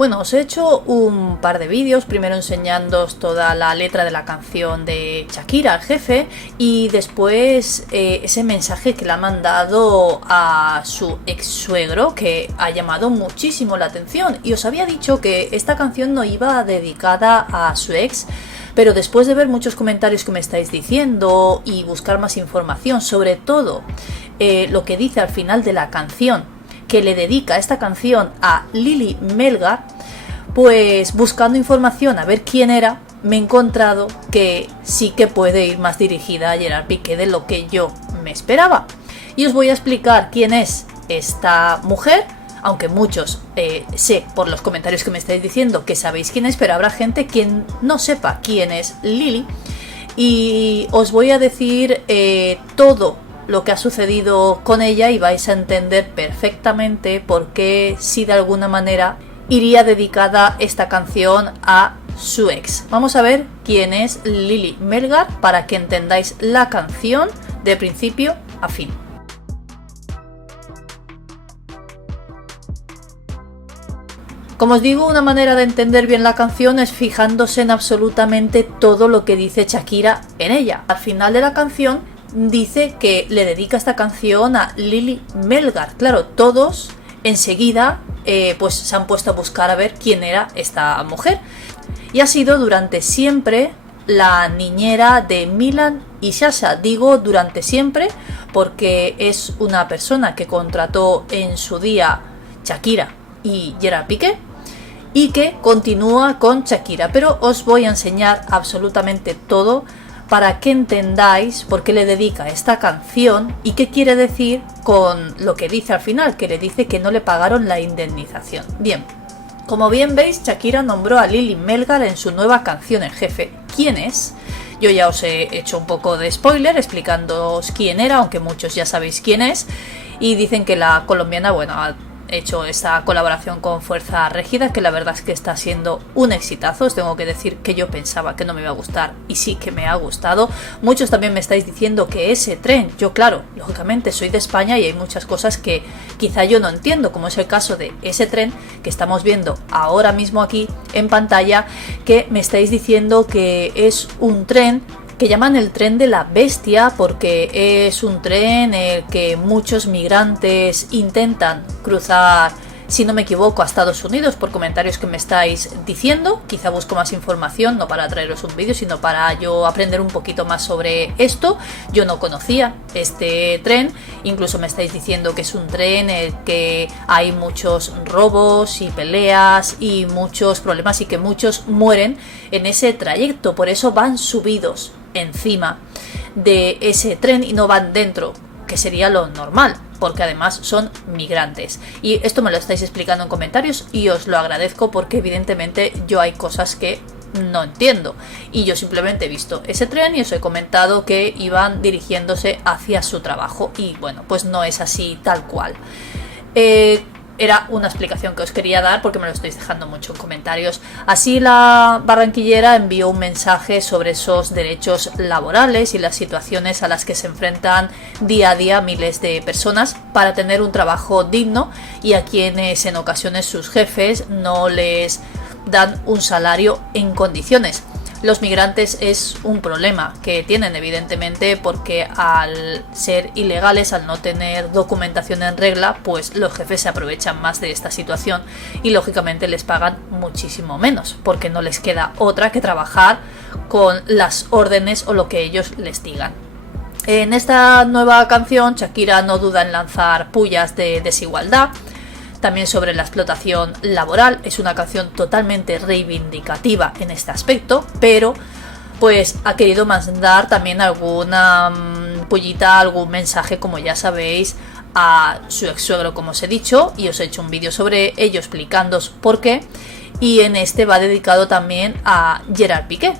Bueno, os he hecho un par de vídeos, primero enseñándoos toda la letra de la canción de Shakira, al jefe, y después ese mensaje que le ha mandado a su ex suegro, que ha llamado muchísimo la atención. Y os había dicho que esta canción no iba dedicada a su ex, pero después de ver muchos comentarios que me estáis diciendo y buscar más información, sobre todo lo que dice al final de la canción, que le dedica esta canción a Lili Melgar, pues buscando información a ver quién era, me he encontrado que sí que puede ir más dirigida a Gerard Piqué de lo que yo me esperaba. Y os voy a explicar quién es esta mujer, aunque muchos sé por los comentarios que me estáis diciendo que sabéis quién es, pero habrá gente quien no sepa quién es Lili. Y os voy a decir todo lo que ha sucedido con ella y vais a entender perfectamente por qué, si de alguna manera iría dedicada esta canción a su ex. Vamos a ver quién es Lili Melgar para que entendáis la canción de principio a fin. Como os digo, una manera de entender bien la canción es fijándose en absolutamente todo lo que dice Shakira en ella. Al final de la canción dice que le dedica esta canción a Lili Melgar. Claro, todos enseguida pues se han puesto a buscar a ver quién era esta mujer. Y ha sido durante siempre la niñera de Milan y Sasha. Digo durante siempre porque es una persona que contrató en su día Shakira y Gerard Piqué y que continúa con Shakira. Pero os voy a enseñar absolutamente todo para que entendáis por qué le dedica esta canción y qué quiere decir con lo que dice al final, que le dice que no le pagaron la indemnización. Bien, como bien veis, Shakira nombró a Lili Melgar en su nueva canción El Jefe. ¿Quién es? Yo ya os he hecho un poco de spoiler explicándoos quién era, aunque muchos ya sabéis quién es. Y dicen que la colombiana, bueno, ha hecho esta colaboración con Fuerza Régida, que la verdad es que está siendo un exitazo. Os tengo que decir que yo pensaba que no me iba a gustar y sí que me ha gustado. Muchos también me estáis diciendo que ese tren, yo claro, lógicamente soy de España y hay muchas cosas que quizá yo no entiendo, como es el caso de ese tren que estamos viendo ahora mismo aquí en pantalla, que me estáis diciendo que es un tren que llaman el tren de la bestia porque es un tren en el que muchos migrantes intentan cruzar, si no me equivoco, a Estados Unidos, por comentarios que me estáis diciendo. Quizá busco más información, no para traeros un vídeo, sino para yo aprender un poquito más sobre esto. Yo no conocía este tren, incluso me estáis diciendo que es un tren en el que hay muchos robos y peleas y muchos problemas y que muchos mueren en ese trayecto, por eso van subidos encima de ese tren y no van dentro, que sería lo normal, porque además son migrantes. Y esto me lo estáis explicando en comentarios y os lo agradezco porque evidentemente yo hay cosas que no entiendo y yo simplemente he visto ese tren y os he comentado que iban dirigiéndose hacia su trabajo y bueno, pues no es así tal cual. Era una explicación que os quería dar porque me lo estáis dejando mucho en comentarios. Así la barranquillera envió un mensaje sobre esos derechos laborales y las situaciones a las que se enfrentan día a día miles de personas para tener un trabajo digno y a quienes en ocasiones sus jefes no les dan un salario en condiciones. Los migrantes es un problema que tienen evidentemente porque al ser ilegales, al no tener documentación en regla, pues los jefes se aprovechan más de esta situación y lógicamente les pagan muchísimo menos porque no les queda otra que trabajar con las órdenes o lo que ellos les digan. En esta nueva canción Shakira no duda en lanzar pullas de desigualdad, también sobre la explotación laboral. Es una canción totalmente reivindicativa en este aspecto, pero pues ha querido mandar también alguna pullita, algún mensaje, como ya sabéis, a su ex suegro, como os he dicho, y os he hecho un vídeo sobre ello explicándoos por qué, y en este va dedicado también a Gerard Piqué,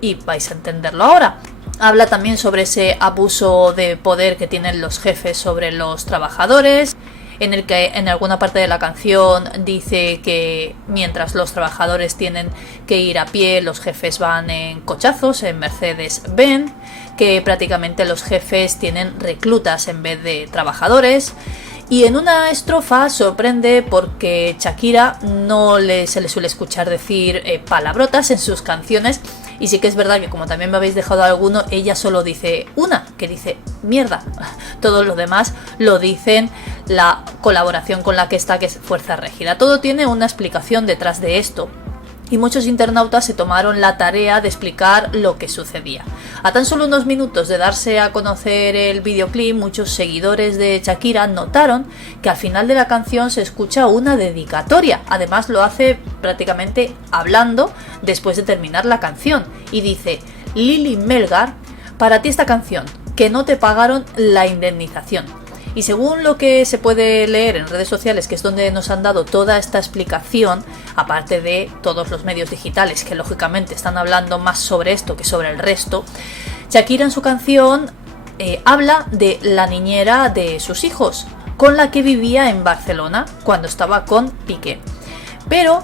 y vais a entenderlo ahora. Habla también sobre ese abuso de poder que tienen los jefes sobre los trabajadores, en el que en alguna parte de la canción dice que mientras los trabajadores tienen que ir a pie, los jefes van en cochazos, en Mercedes-Benz, que prácticamente los jefes tienen reclutas en vez de trabajadores Y en una estrofa sorprende porque Shakira se le suele escuchar decir palabrotas en sus canciones, y sí que es verdad que, como también me habéis dejado alguno, ella solo dice una, que dice mierda. Todos los demás lo dicen la colaboración con la que está, que es Fuerza Régida. Todo tiene una explicación detrás de esto, y muchos internautas se tomaron la tarea de explicar lo que sucedía. A tan solo unos minutos de darse a conocer el videoclip, muchos seguidores de Shakira notaron que al final de la canción se escucha una dedicatoria. Además lo hace prácticamente hablando después de terminar la canción, y dice: Lili Melgar, para ti esta canción, que no te pagaron la indemnización. Y según lo que se puede leer en redes sociales, que es donde nos han dado toda esta explicación, aparte de todos los medios digitales que lógicamente están hablando más sobre esto que sobre el resto, Shakira en su canción habla de la niñera de sus hijos, con la que vivía en Barcelona cuando estaba con Piqué. Pero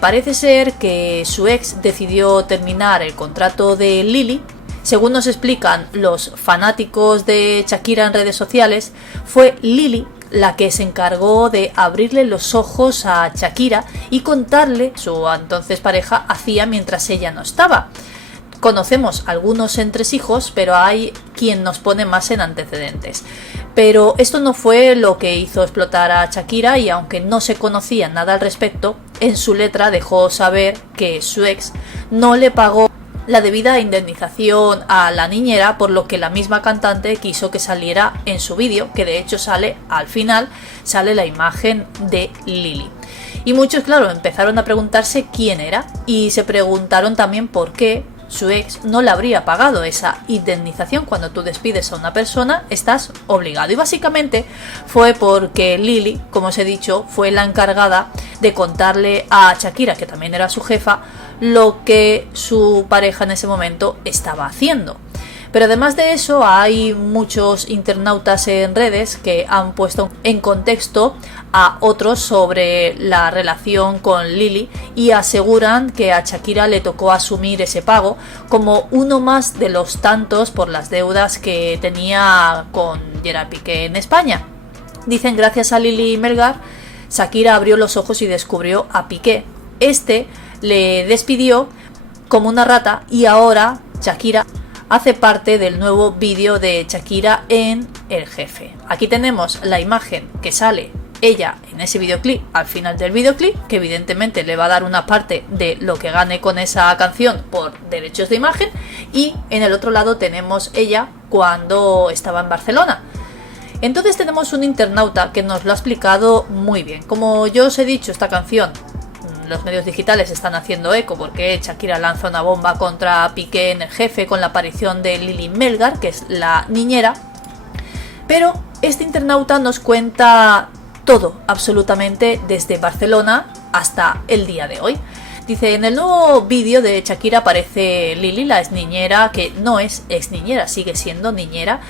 parece ser que su ex decidió terminar el contrato de Lili. Según nos explican los fanáticos de Shakira en redes sociales, fue Lili la que se encargó de abrirle los ojos a Shakira y contarle su entonces pareja hacía mientras ella no estaba. Conocemos algunos entresijos, pero hay quien nos pone más en antecedentes. Pero esto no fue lo que hizo explotar a Shakira, y aunque no se conocía nada al respecto, en su letra dejó saber que su ex no le pagó la debida indemnización a la niñera, por lo que la misma cantante quiso que saliera en su vídeo, que de hecho sale al final, sale la imagen de Lili. Y muchos, claro, empezaron a preguntarse quién era, y se preguntaron también por qué su ex no le habría pagado esa indemnización. Cuando tú despides a una persona, estás obligado. Y básicamente fue porque Lili, como os he dicho, fue la encargada de contarle a Shakira, que también era su jefa, lo que su pareja en ese momento estaba haciendo. Pero además de eso, hay muchos internautas en redes que han puesto en contexto a otros sobre la relación con Lili y aseguran que a Shakira le tocó asumir ese pago como uno más de los tantos por las deudas que tenía con Gerard Piqué en España. Dicen: gracias a Lili Melgar, Shakira abrió los ojos y descubrió a Piqué. Este le despidió como una rata, y ahora Shakira hace parte del nuevo vídeo de Shakira en El Jefe. Aquí tenemos la imagen que sale ella en ese videoclip al final del videoclip, que evidentemente le va a dar una parte de lo que gane con esa canción por derechos de imagen, y en el otro lado tenemos ella cuando estaba en Barcelona. Entonces tenemos un internauta que nos lo ha explicado muy bien. Como yo os he dicho, esta canción, los medios digitales están haciendo eco porque Shakira lanza una bomba contra Piqué en El Jefe con la aparición de Lili Melgar, que es la niñera. Pero este internauta nos cuenta todo, absolutamente, desde Barcelona hasta el día de hoy. Dice: en el nuevo vídeo de Shakira aparece Lili, la ex niñera, que no es ex niñera, sigue siendo niñera,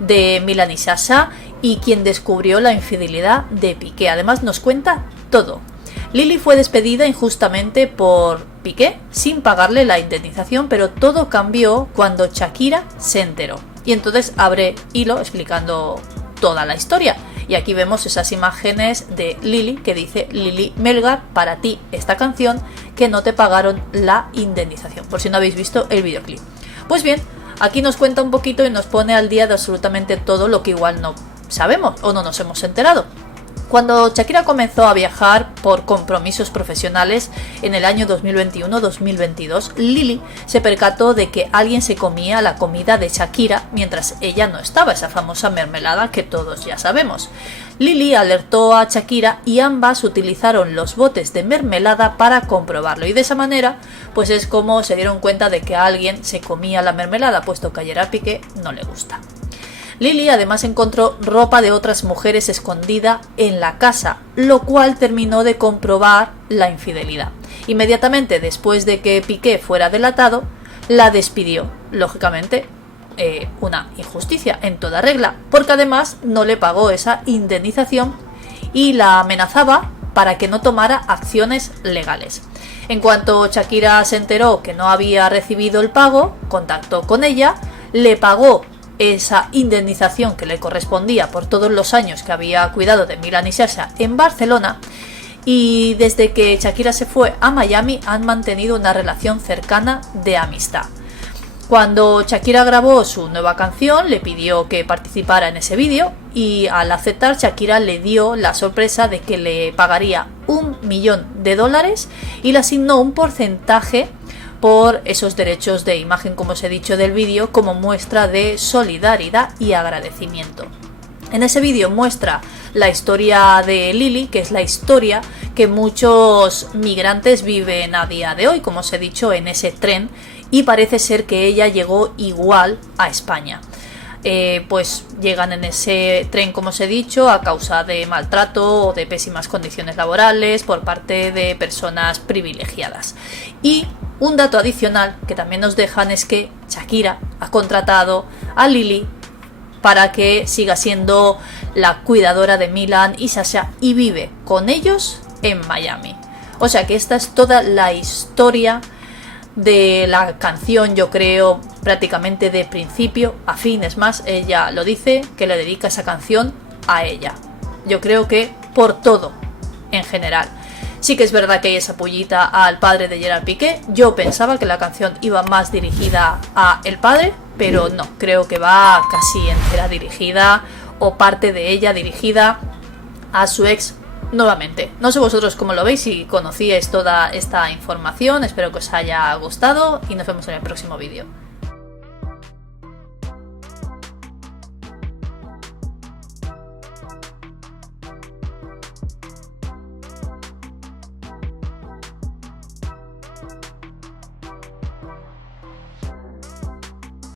de Milán y Sasha, y quien descubrió la infidelidad de Piqué. Además nos cuenta todo. Lili fue despedida injustamente por Piqué sin pagarle la indemnización, pero todo cambió cuando Shakira se enteró. Y entonces abre hilo explicando toda la historia. Y aquí vemos esas imágenes de Lili que dice: Lili Melgar, para ti esta canción, que no te pagaron la indemnización, por si no habéis visto el videoclip. Pues bien, aquí nos cuenta un poquito y nos pone al día de absolutamente todo lo que igual no sabemos o no nos hemos enterado. Cuando Shakira comenzó a viajar por compromisos profesionales en el año 2021-2022, Lili se percató de que alguien se comía la comida de Shakira mientras ella no estaba, esa famosa mermelada que todos ya sabemos. Lili alertó a Shakira y ambas utilizaron los botes de mermelada para comprobarlo, y de esa manera pues es como se dieron cuenta de que alguien se comía la mermelada, puesto que a Gerard Piqué no le gusta. Lili además encontró ropa de otras mujeres escondida en la casa, lo cual terminó de comprobar la infidelidad. Inmediatamente después de que Piqué fuera delatado, la despidió. Lógicamente, una injusticia en toda regla, porque además no le pagó esa indemnización y la amenazaba para que no tomara acciones legales. En cuanto Shakira se enteró que no había recibido el pago, contactó con ella, le pagó esa indemnización que le correspondía por todos los años que había cuidado de Milan y Sasha en Barcelona. Y desde que Shakira se fue a Miami han mantenido una relación cercana de amistad. Cuando Shakira grabó su nueva canción, le pidió que participara en ese vídeo y al aceptar, Shakira le dio la sorpresa de que le pagaría $1 millón y le asignó un porcentaje por esos derechos de imagen, como os he dicho, del vídeo, como muestra de solidaridad y agradecimiento. En ese vídeo muestra la historia de Lily, que es la historia que muchos migrantes viven a día de hoy, como os he dicho, en ese tren, y parece ser que ella llegó igual a España. Pues llegan en ese tren, como os he dicho, a causa de maltrato o de pésimas condiciones laborales por parte de personas privilegiadas. Y un dato adicional que también nos dejan es que Shakira ha contratado a Lily para que siga siendo la cuidadora de Milan y Sasha y vive con ellos en Miami. O sea que esta es toda la historia de la canción, yo creo, prácticamente de principio a fin. Es más, ella lo dice, que le dedica esa canción a ella. Yo creo que por todo, en general. Sí que es verdad que hay esa pullita al padre de Gerard Piqué. Yo pensaba que la canción iba más dirigida a el padre, pero no, creo que va casi entera dirigida, o parte de ella dirigida a su ex. Nuevamente, no sé vosotros cómo lo veis, si conocíais toda esta información. Espero que os haya gustado y nos vemos en el próximo vídeo.